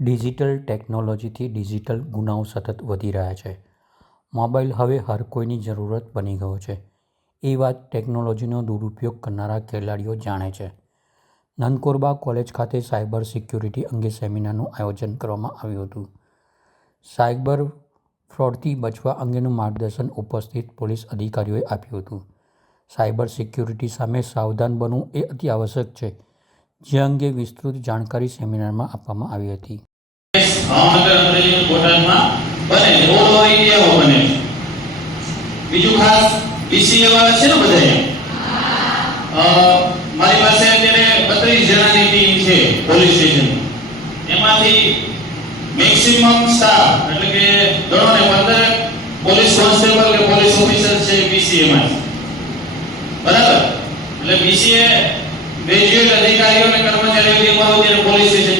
Digital ટેકનોલોજીથી digital ગુનાઓ સતત વધી રહ્યા છે. મોબાઈલ હવે હર કોઈની જરૂરત બની ગયો છે. એ વાત ટેકનોલોજીનો દુરુપયોગ કરનારા ખેલાડીઓ જાણે છે. નંદકોરબા કોલેજ ખાતે સાયબર સિક્યુરિટી અંગે સેમિનારનું આયોજન કરવામાં આવ્યું હતું. સાયબર ફ્રોડથી બચવા અંગેનું માર્ગદર્શન ઉપસ્થિત પોલીસ અધિકારીઓએ આપ્યું હતું. સાયબર સિક્યુરિટી સામે સાવધાન બનવું એ અતિ આવશ્યક છે, જે અંગે વિસ્તૃત જાણકારી સેમિનારમાં આપવામાં આવી હતી. ભાવનગર અમરેલી બોટાદમાં બને છે ઓલ ઓવર ઇન્ડિયામાં બને. બીજું ખાસ બીસીએ વાળા છે ને બધા મારી પાસે અત્યારે બત્રીસ જણાની ટીમ છે પોલીસ સ્ટેશન એમાંથી મેક્સિમમ સ્ટાફ એટલે કે ગણો ને પંદર પોલીસ કોન્સ્ટેબલ કે પોલીસ ઓફિસર છે બીસીએ માં બરાબર? એટલે બીસીએ ગ્રેજ્યુએટ અધિકારીઓ અને કર્મચારીઓ અત્યારે પોલીસ સ્ટેશન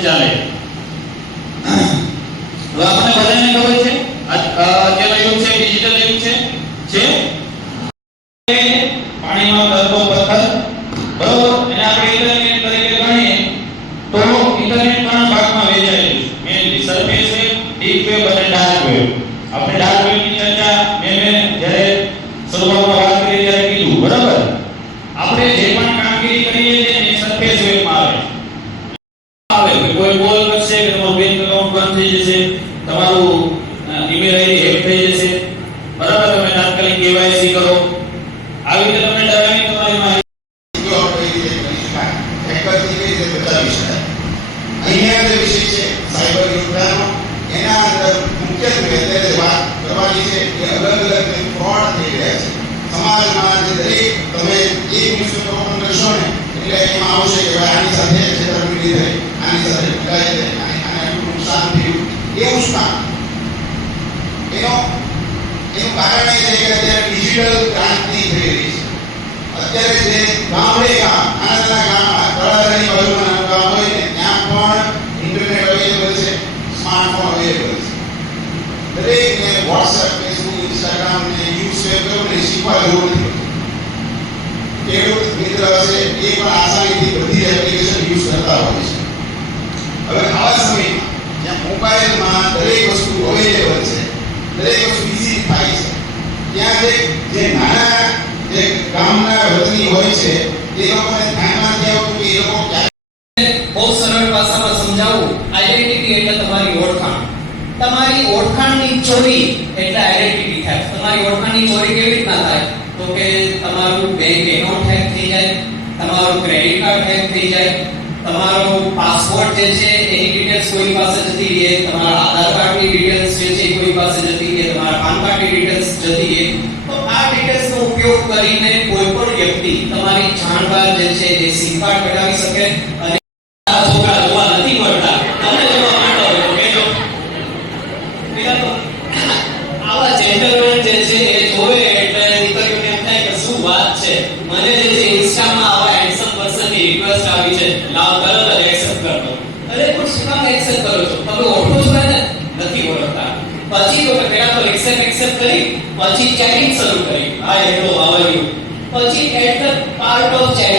હવે આપણને બધાને ખબર છે અત્યારનો યુગ છે ડિજિટલ યુગ છે છે પાણીમાં તરતો પથ્થર બરોબર? એને આપણે ઇન્ટરનેટ તરીકે ગણીએ, તો ઇન્ટરનેટ પણ ભાગમાં વહેંચાયેલું છે. Mainly surface web deep web અને ડાર્ક વેબ આપણે ડાર્ક વેબની ચર્ચા મેં મેં જ્યારે શરૂઆતમાં વાત કરી ત્યારે કીધું, બરાબર? આપણે જે પણ કામગીરી કરીએ છીએ એ સરફેસ વેબમાં આવે. આવે કોઈ બોલ કરશે કે તમારું બેન એકાઉન્ટ બંધ થઈ જશે તમારું ઈમેલ આઈડી હેક થઈ જશે. બરાબર તમે તાત્કાલિક કેવાયસી કરો. આવી રીતે તમે ડરાવી તમારી માહિતી વિષય છે એના અંદર મુખ્યત્વે અત્યારે વાત કરવાની છે કે અલગ અલગ ફ્રોડ થઈ રહ્યા છે. સમાજમાં જે તમે એક ન્યૂઝપેપર કરશો ને, એટલે એમાં આવશે કે આની સાથે છેતરપિંડી થઈ આની સાથે ઠગાઈ થઈ આની નુકસાન થયું. એવું શું કામ એનો એનું કારણ એ છે કે અત્યારે ડિજિટલ ક્રાંતિ થઈ રહી છે અત્યારે જે ગામડે ગામ નાના નાના ગામ તળાજાની બાજુમાં નાનું ગામ હોય ને ત્યાં પણ ઇન્ટરનેટ અવેલેબલ છે સ્માર્ટફોન અવેલેબલ છે દરેકને વોટ્સએપ ફેસબુક ઇન્સ્ટાગ્રામ ને યુઝ કરો ને શીખવા જરૂર નથી ખેડૂત મિત્ર હશે એ પણ આસાનીથી બધી એપ્લિકેશન યુઝ કરતા હોય છે હવે આવા સમયમાં જ્યાં મોબાઈલમાં દરેક વસ્તુ અવેલેબલ છે. દરેક વસ્તુ ઇઝી થાય છે. ત્યાં જે જે નાના જે ગામના વતની હોય છે, એ લોકોને ધ્યાનમાં આવતું કે એ લોકો બહુ સરળ ભાષામાં સમજાવું. આઈડેન્ટિટી એટલે તમારી ઓળખાણ. તમારી ઓળખાણની ચોરી એટલે આઈડેન્ટિટી થાય. તમારી ઓળખાણની ચોરી કેવી રીતના થાય? તો કે તમારું બેંક એકાઉન્ટ હેક થઈ જાય, તમારું ક્રેડિટ કાર્ડ હેક થઈ જાય તમારો પાસપોર્ટ જે છે, એની ડિટેલ્સ કોઈ પાસે જતી રહે, તમારા આધાર કાર્ડની ડિટેલ્સ જે છે કોઈ પાસે જતી રહે, તમારા પાન કાર્ડની ડિટેલ્સ જતી રહે, તો આ ડિટેલ્સનો ઉપયોગ કરીને કોઈ પણ વ્યક્તિ તમારી જાણ જે છે, એ સિમ કાર્ડ કઢાવી શકે અને આવા જેન્ટલમેન જે છે, એ જોવે એટલે દીકરીઓને એમ થાય કે શું વાત છે. મને જે કામ એક્સેપ્ટ કરો છો. તમે ઓળખો છો ને નથી ઓળખતા. પછી તો પહેલા તો એક્સેપ્ટ એક્સેપ્ટ કરી, પછી ચેકિંગ શરૂ કરી. આ એટલો આવ્યો પછી at the part of A